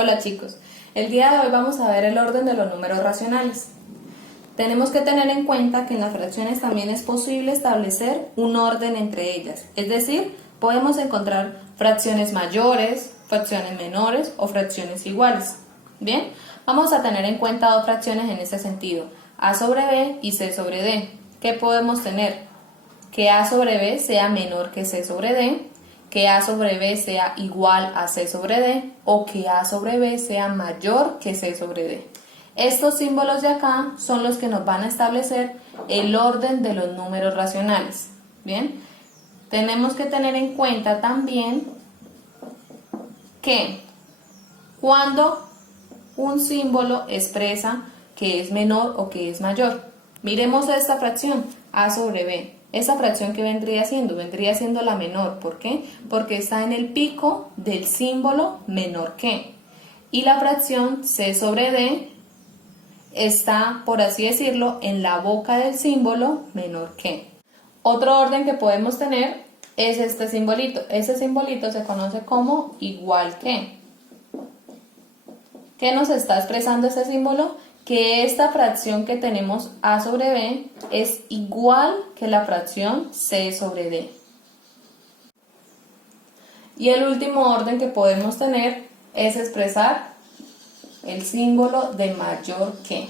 Hola chicos, el día de hoy vamos a ver el orden de los números racionales. Tenemos que tener en cuenta que en las fracciones también es posible establecer un orden entre ellas, es decir, podemos encontrar fracciones mayores, fracciones menores o fracciones iguales. Bien, vamos a tener en cuenta dos fracciones en este sentido, a sobre b y c sobre d. ¿Qué podemos tener? Que a sobre b sea menor que c sobre d, que a sobre b sea igual a c sobre d o que a sobre b sea mayor que c sobre d. Estos símbolos de acá son los que nos van a establecer el orden de los números racionales. Bien, tenemos que tener en cuenta también que cuando un símbolo expresa que es menor o que es mayor, miremos esta fracción a sobre b. Esa fracción que vendría siendo la menor. ¿Por qué? Porque está en el pico del símbolo menor que. Y la fracción c sobre d está, por así decirlo, en la boca del símbolo menor que. Otro orden que podemos tener es este simbolito. Ese simbolito se conoce como igual que. ¿Qué nos está expresando este símbolo? Que esta fracción que tenemos a sobre b es igual que la fracción c sobre d. Y el último orden que podemos tener es expresar el símbolo de mayor que.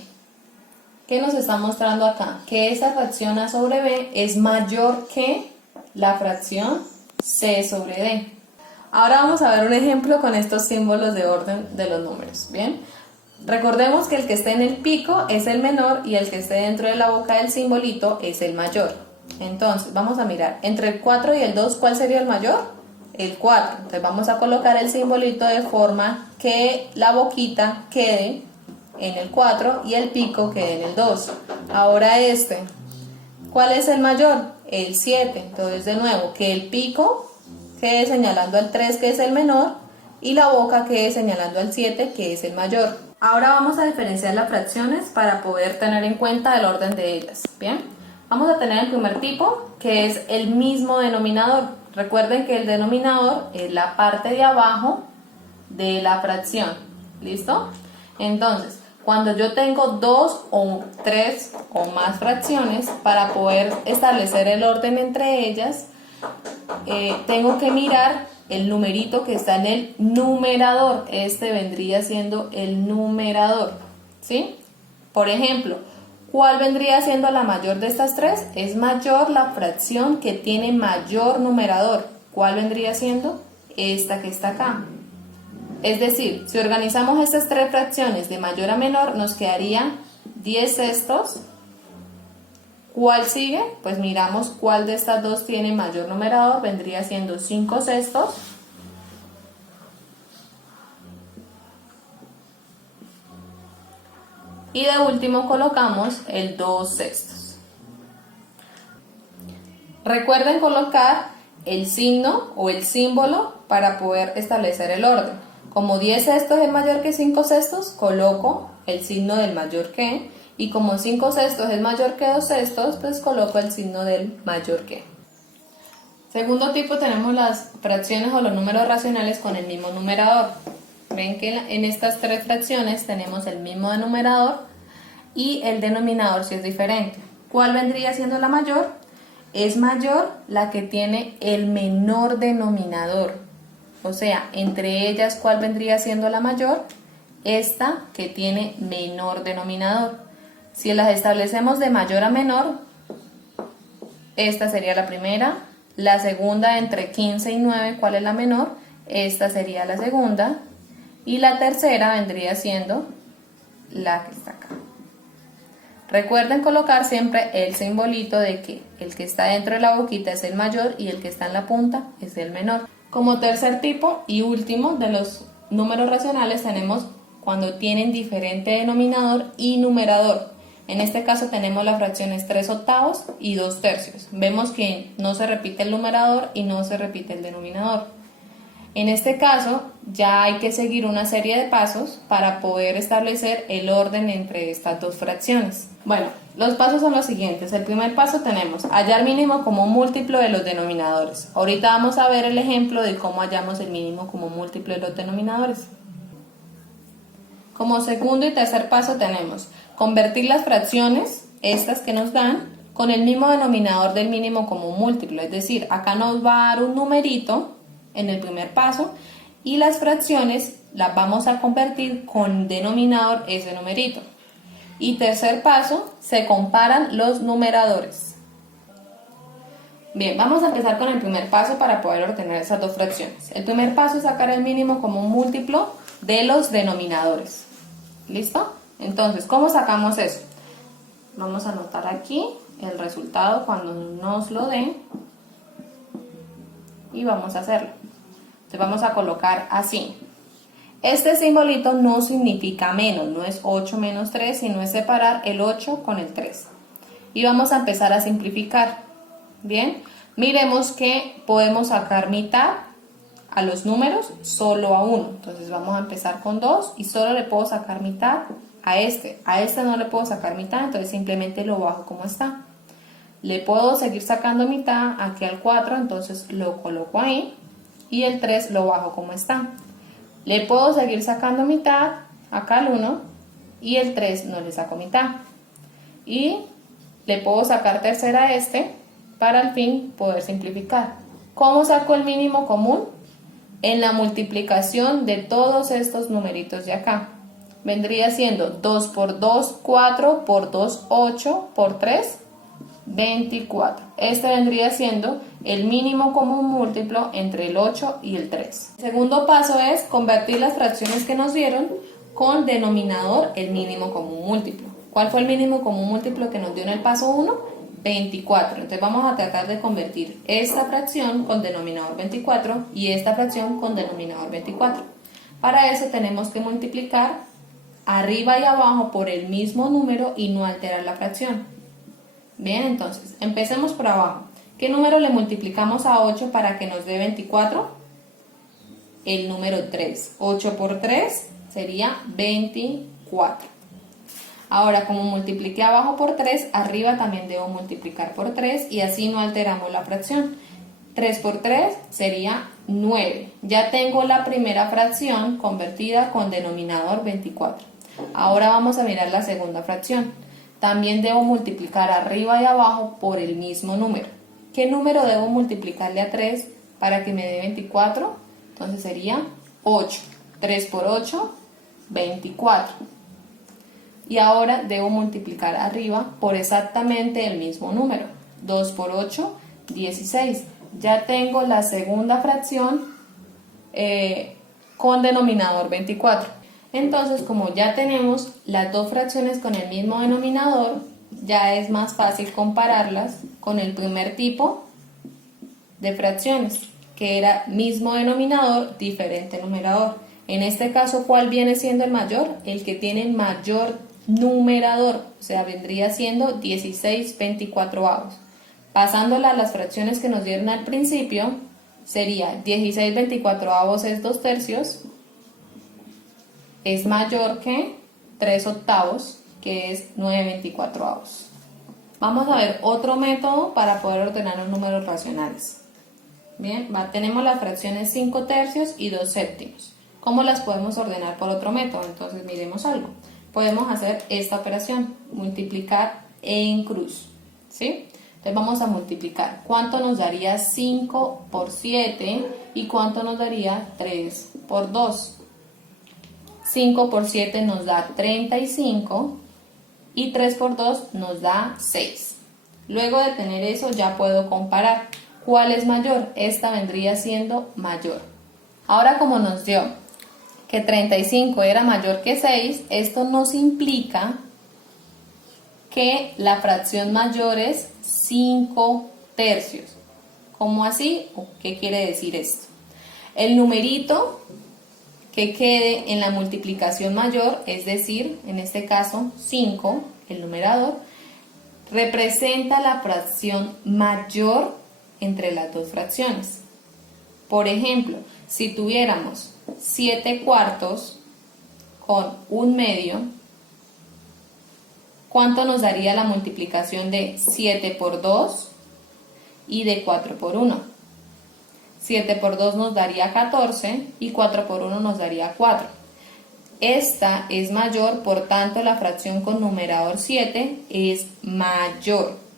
¿Qué nos está mostrando acá? Que esa fracción a sobre b es mayor que la fracción c sobre d. Ahora vamos a ver un ejemplo con estos símbolos de orden de los números. Bien. Recordemos que el que esté en el pico es el menor y el que esté dentro de la boca del simbolito es el mayor. Entonces, vamos a mirar, entre el 4 y el 2, ¿cuál sería el mayor? El 4. Entonces vamos a colocar el simbolito de forma que la boquita quede en el 4 y el pico quede en el 2. Ahora ¿cuál es el mayor? El 7. Entonces de nuevo, que el pico quede señalando al 3 que es el menor y la boca quede señalando al 7 que es el mayor. Ahora vamos a diferenciar las fracciones para poder tener en cuenta el orden de ellas. Bien, vamos a tener el primer tipo, que es el mismo denominador. Recuerden que el denominador es la parte de abajo de la fracción. ¿Listo? Entonces, cuando yo tengo 2 o 3 o más fracciones, para poder establecer el orden entre ellas, tengo que mirar el numerito que está en el numerador. Este vendría siendo el numerador, ¿sí? Por ejemplo, ¿cuál vendría siendo la mayor de estas tres? Es mayor la fracción que tiene mayor numerador. ¿Cuál vendría siendo? Esta que está acá. Es decir, si organizamos estas tres fracciones de mayor a menor, nos quedaría 10 sextos. ¿Cuál sigue? Pues miramos cuál de estas dos tiene mayor numerador, vendría siendo 5 sextos. Y de último colocamos el 2 sextos. Recuerden colocar el signo o el símbolo para poder establecer el orden. Como 10 sextos es mayor que 5 sextos, coloco el signo del mayor que. Y como 5 sextos es mayor que 2 sextos, pues coloco el signo del mayor que. Segundo tipo, tenemos las fracciones o los números racionales con el mismo numerador. Ven que en estas tres fracciones tenemos el mismo numerador y el denominador sí es diferente. ¿Cuál vendría siendo la mayor? Es mayor la que tiene el menor denominador. O sea, entre ellas, ¿cuál vendría siendo la mayor? Esta que tiene menor denominador. Si las establecemos de mayor a menor, esta sería la primera. La segunda entre 15 y 9, ¿cuál es la menor? Esta sería la segunda. Y la tercera vendría siendo la que está acá. Recuerden colocar siempre el simbolito de que el que está dentro de la boquita es el mayor y el que está en la punta es el menor. Como tercer tipo y último de los números racionales tenemos cuando tienen diferente denominador y numerador. En este caso tenemos las fracciones 3 octavos y 2 tercios. Vemos que no se repite el numerador y no se repite el denominador. En este caso ya hay que seguir una serie de pasos para poder establecer el orden entre estas dos fracciones. Bueno, los pasos son los siguientes. El primer paso tenemos hallar mínimo como múltiplo de los denominadores. Ahorita vamos a ver el ejemplo de cómo hallamos el mínimo como múltiplo de los denominadores. Como segundo y tercer paso tenemos convertir las fracciones, estas que nos dan, con el mismo denominador del mínimo común múltiplo. Es decir, acá nos va a dar un numerito en el primer paso y las fracciones las vamos a convertir con denominador ese numerito. Y tercer paso, se comparan los numeradores. Bien, vamos a empezar con el primer paso para poder ordenar esas dos fracciones. El primer paso es sacar el mínimo común múltiplo de los denominadores. ¿Listo? Entonces, ¿cómo sacamos eso? Vamos a anotar aquí el resultado cuando nos lo den y vamos a hacerlo. Entonces vamos a colocar así. Este simbolito no significa menos, no es 8 menos 3, sino es separar el 8 con el 3. Y vamos a empezar a simplificar. Bien, miremos que podemos sacar mitad a los números solo a uno. Entonces vamos a empezar con 2 y solo le puedo sacar mitad a este. A este no le puedo sacar mitad, entonces simplemente lo bajo como está. Le puedo seguir sacando mitad aquí al 4, entonces lo coloco ahí. Y el 3 lo bajo como está. Le puedo seguir sacando mitad acá al 1 y el 3 no le saco mitad. Y le puedo sacar tercera a este para al fin poder simplificar. ¿Cómo saco el mínimo común? En la multiplicación de todos estos numeritos de acá. Vendría siendo 2 por 2, 4, por 2, 8, por 3, 24. Este vendría siendo el mínimo común múltiplo entre el 8 y el 3. El segundo paso es convertir las fracciones que nos dieron con denominador el mínimo común múltiplo. ¿Cuál fue el mínimo común múltiplo que nos dio en el paso 1? 24. Entonces vamos a tratar de convertir esta fracción con denominador 24 y esta fracción con denominador 24. Para eso tenemos que multiplicar arriba y abajo por el mismo número y no alterar la fracción. Bien, entonces, empecemos por abajo. ¿Qué número le multiplicamos a 8 para que nos dé 24? El número 3. 8 por 3 sería 24. Ahora, como multipliqué abajo por 3, arriba también debo multiplicar por 3 y así no alteramos la fracción. 3 por 3 sería 9. Ya tengo la primera fracción convertida con denominador 24. Ahora vamos a mirar la segunda fracción. También debo multiplicar arriba y abajo por el mismo número. ¿Qué número debo multiplicarle a 3 para que me dé 24? Entonces sería 8. 3 por 8, 24. Y ahora debo multiplicar arriba por exactamente el mismo número. 2 por 8, 16. Ya tengo la segunda fracción con denominador 24. Entonces, como ya tenemos las dos fracciones con el mismo denominador, ya es más fácil compararlas con el primer tipo de fracciones, que era mismo denominador, diferente numerador. En este caso, ¿cuál viene siendo el mayor? El que tiene mayor numerador, o sea, vendría siendo 16/24. Pasándola a las fracciones que nos dieron al principio, sería 16/24 es 2 tercios, es mayor que 3/8, que es 9/24. Vamos a ver otro método para poder ordenar los números racionales. Bien, tenemos las fracciones 5 tercios y 2 séptimos. ¿Cómo las podemos ordenar por otro método? Entonces miremos algo. Podemos hacer esta operación, multiplicar en cruz, ¿sí? Entonces vamos a multiplicar. ¿Cuánto nos daría 5 por 7 y cuánto nos daría 3 por 2? 5 por 7 nos da 35 y 3 por 2 nos da 6. Luego de tener eso ya puedo comparar. ¿Cuál es mayor? Esta vendría siendo mayor. Ahora, como nos dio que 35 era mayor que 6, esto nos implica que la fracción mayor es 5 tercios. ¿Cómo así? ¿Qué quiere decir esto? El numerito que quede en la multiplicación mayor, es decir, en este caso 5, el numerador, representa la fracción mayor entre las dos fracciones. Por ejemplo, si tuviéramos 7 cuartos con 1/2, ¿cuánto nos daría la multiplicación de 7 por 2 y de 4 por 1? 7 por 2 nos daría 14 y 4 por 1 nos daría 4. esta es mayor, por tanto la fracción con numerador 7 es mayor.